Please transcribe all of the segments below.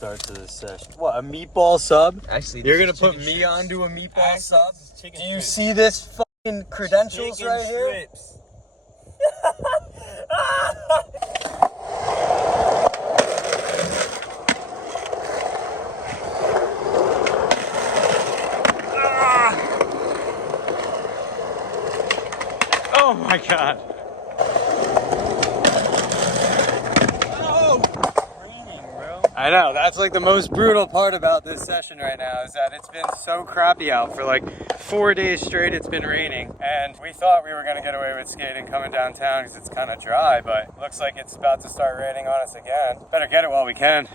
start to this session. What, a meatball sub? Actually, you're gonna put me onto a meatball sub? Do you see this fucking credentials chicken right here? Strips. Oh my god. I know, that's like the most brutal part about this session right now is that it's been so crappy out for like 4 days straight. It's been raining and we thought we were gonna get away with skating coming downtown because it's kind of dry, but looks like it's about to start raining on us again. Better get it while we can.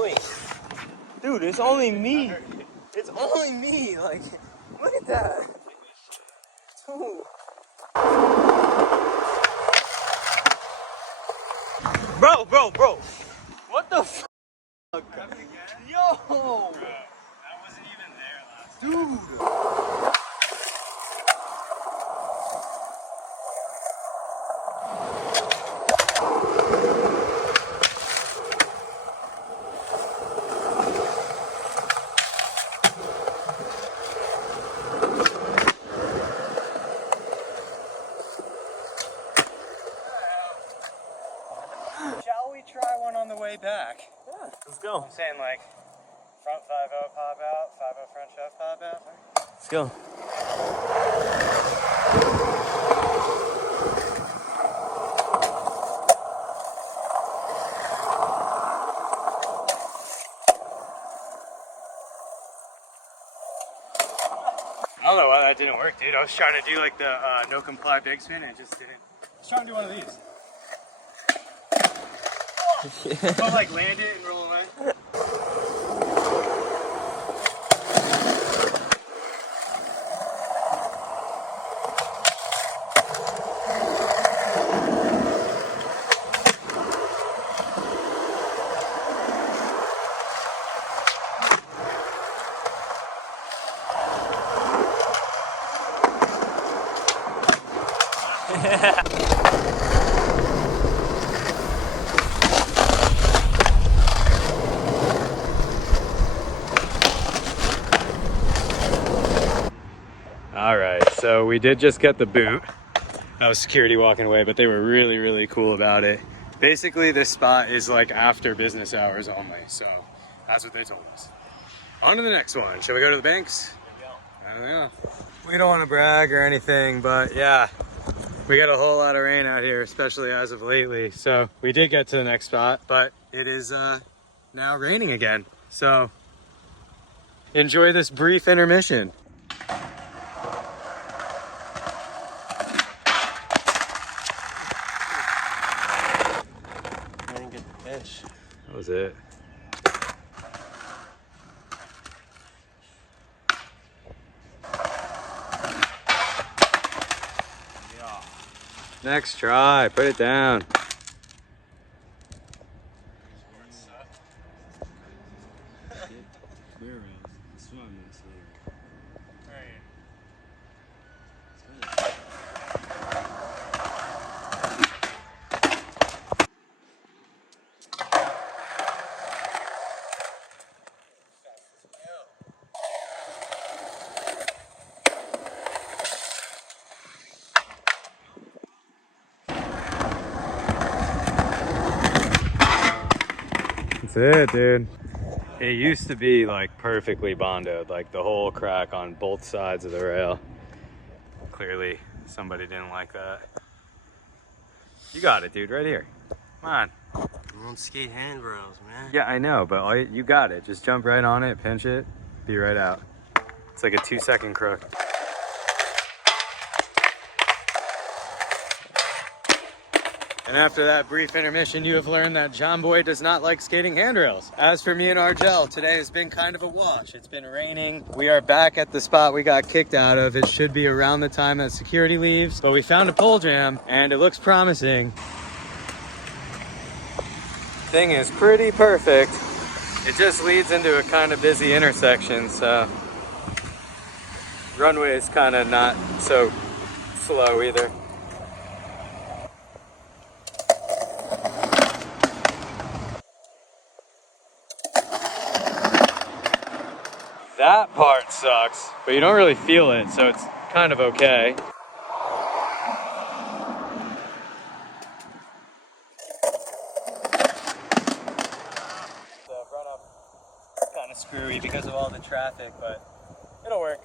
Wait. Dude, it's only me. It's only me. Like, look at that. Dude. Bro. What the f***? Yo. Bro, that wasn't even there last time. Dude. Shall we try one on the way back? Yeah, let's go. I'm saying like front 5-0 pop out, 5-0 front shove pop out. Let's go. I don't know why that didn't work, dude. I was trying to do like the no comply big spin and it just didn't. I was trying to do one of these. But like land it and roll away. All right, so we did just get the boot. That was security walking away, but they were really, really cool about it. Basically, this spot is like after business hours only, so that's what they told us. On to the next one. Shall we go to the banks? I don't know. We don't want to brag or anything, but yeah, we got a whole lot of rain out here, especially as of lately. So we did get to the next spot, but it is now raining again. So enjoy this brief intermission. That was it. Yeah. Next try, put it down. That's it, dude. It used to be like perfectly bondoed, like the whole crack on both sides of the rail. Clearly somebody didn't like that. You got it, dude, right here. Come on. I don't skate handrails, man. Yeah, I know, but you got it. Just jump right on it, pinch it, be right out. It's like a 2-second crook. And after that brief intermission, you have learned that John Boy does not like skating handrails. As for me and Arjun, today has been kind of a wash. It's been raining. We are back at the spot we got kicked out of. It should be around the time that security leaves, but we found a pole jam and it looks promising. Thing is pretty perfect. It just leads into a kind of busy intersection, so runway is kind of not so slow either. That part sucks, but you don't really feel it, so it's kind of okay. The run up kind of screwy because of all the traffic, but it'll work.